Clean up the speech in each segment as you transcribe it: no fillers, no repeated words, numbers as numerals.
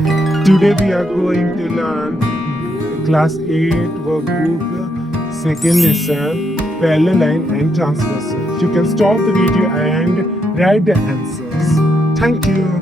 Today we are going to learn class 8 workbook second lesson parallel line and transversal. You can stop the video and write the answers. Thank you.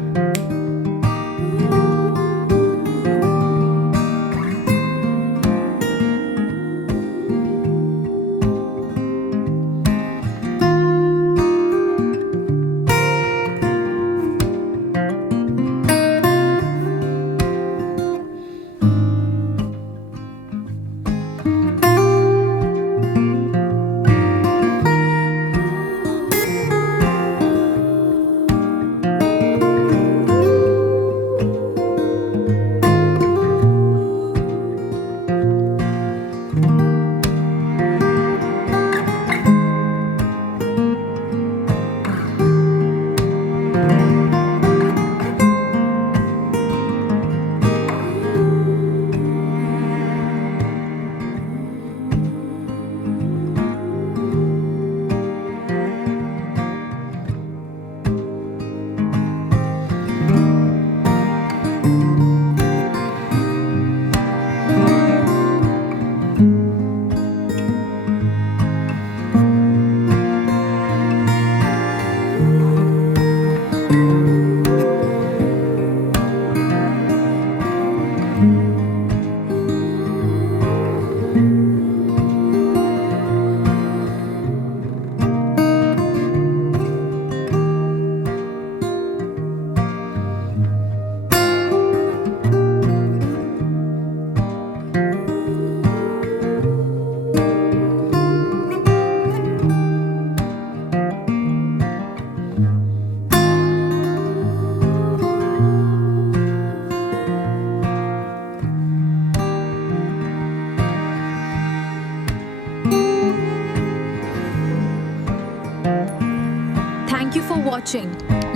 Thank you for watching.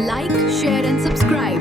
Like, share and subscribe.